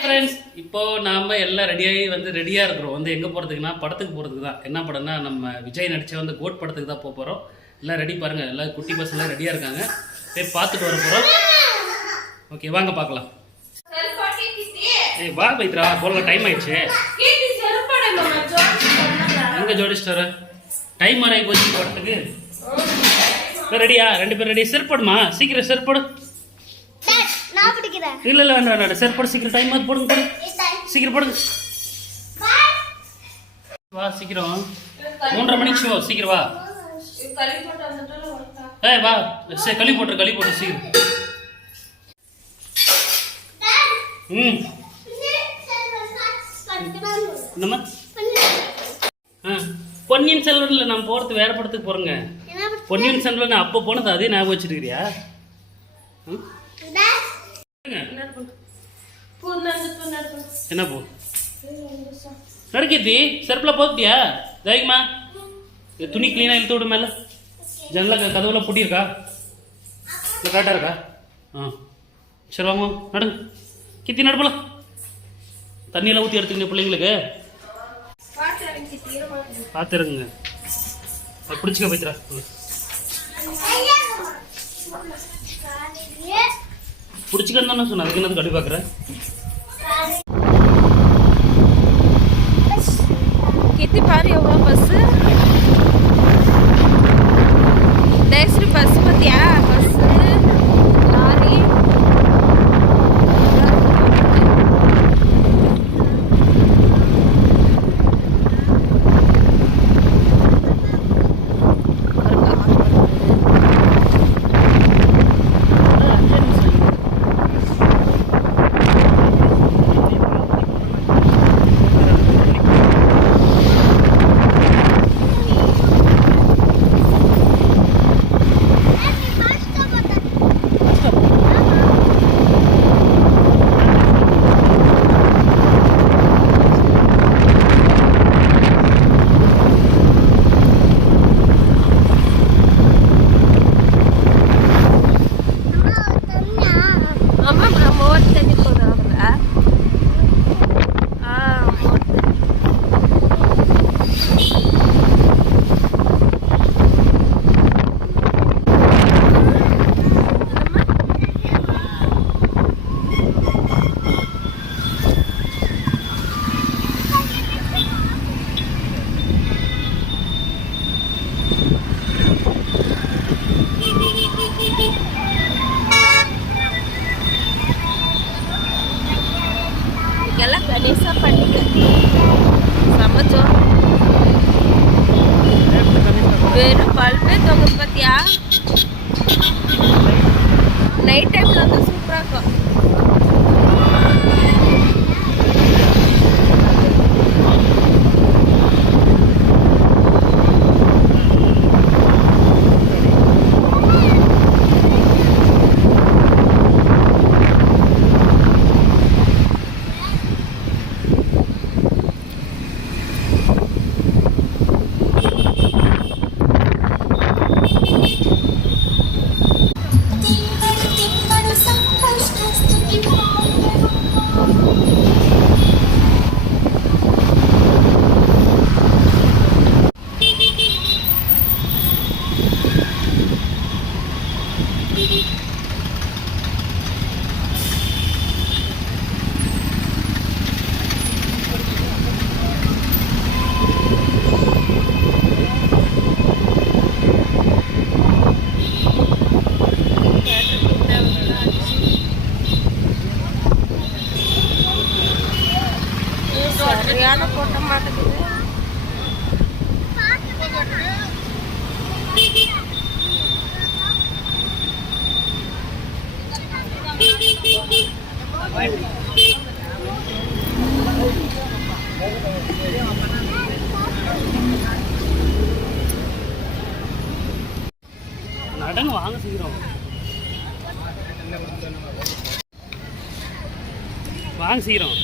Friends, இப்போ நாம எல்லாம் ரெடியாக இருக்கிறோம். எங்கே போகிறதுக்குன்னா படத்துக்கு போகிறதுக்கு தான். என்ன படம்னா நம்ம விஜய் நடித்த கோட் படத்துக்கு தான் போக போகிறோம். எல்லாம் ரெடி பாருங்கள், எல்லாம் குட்டி பசங்களாம் ரெடியாக இருக்காங்க. போய் பார்த்துட்டு வர போகிறோம். ஓகே, வாங்க பார்க்கலாம். வா பைத்ரா, போகலாம், டைம் ஆயிடுச்சு. எங்கே ஜோடிஸ்டர் டைம் ஆகி போச்சு படத்துக்கு. ரெடியா? 2 பேர் ரெடி. செருப்படுமா, சீக்கிரம் செருப்படு. இல்ல வேண்டாம், செருப்படு சீக்கிரம். டைம் ஆகுது, போடுங்க சீக்கிரம் போடுங்க. வா சீக்கிரம், 3:30 மணிக்கு ஷோ, சீக்கிரம் வா. வா களி போட்டு சீக்கிரம். என்னம்மா? பொன்னியின் செல்வன்ல நான் போறது வேற படத்துக்கு போறேங்க. பொன்னியின் செல்வன் அப்போ போனது அதே ஞாபகம் வச்சிருக்கிறியா? என்ன போ நடுக்கி செருப்புல போத்தியா? தைரியமா துணி கிளீனா இழுத்து விடு. மேல ஜன்னல கதவுல பூட்டியிருக்கா? இல்லை கரெக்டாக இருக்கா? சரி வாங்க நடுங்க. கித்தி நடுப்பல தண்ணியெல்லாம் ஊற்றி எடுத்துக்கங்க பிள்ளைங்களுக்கு. பார்த்துருங்க, பிடிச்சிக்க பைத்திரா. பிடிச்சிக்கன்னு தானே சொன்னேன், அதுக்கு என்னது கட்டி பார்க்குறேன். किती भारी एवढा बस दुसरी बस मध्ये या बस लॉरी ಎಲ್ಲ ಗಣೇಶ ಪಂಡಿಗೆ ಸಮಜೋ వేరు బల్బే తొగపతియా నైట్ టైంలో வந்து சூப்பரா இருக்கும். சரியான போட்ட மாட்டேங்குது. நடங்க வாங்க சீக்கிரம் வாங்க சீக்கிரம்.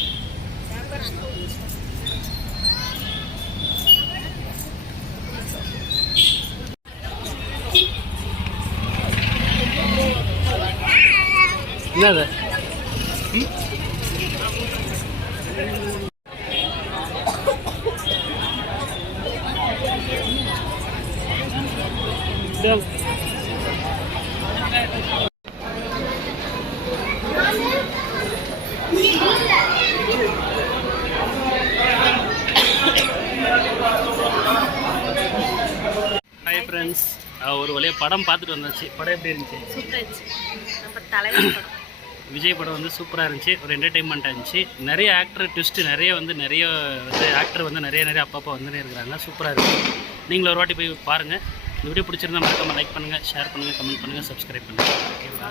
என்னது ஹாய் ஃப்ரெண்ட்ஸ், ஒரு வழியாக படம் பார்த்துட்டு வந்தாச்சு. படம் எப்படி இருந்துச்சு? சூப்பராக இருந்துச்சு. நம்ம தலைவர் படம் விஜய் படம் வந்து சூப்பராக இருந்துச்சு. ஒரு என்டர்டெயின்மெண்ட்டாக இருந்துச்சு. நிறைய ஆக்டர் ட்விஸ்ட்டு நிறைய வந்து ஆக்டர் வந்து நிறைய அப்பப்போ வந்துனே இருக்கிறாங்க. சூப்பராக இருக்குது. நீங்களும் ஒரு வாட்டி போய் பாருங்கள். இந்த வீடியோ பிடிச்சிருந்தா மறக்காமல் லைக் பண்ணுங்கள், ஷேர் பண்ணுங்கள், கமெண்ட் பண்ணுங்கள், சப்ஸ்கிரைப் பண்ணுங்கள். ஓகேவா?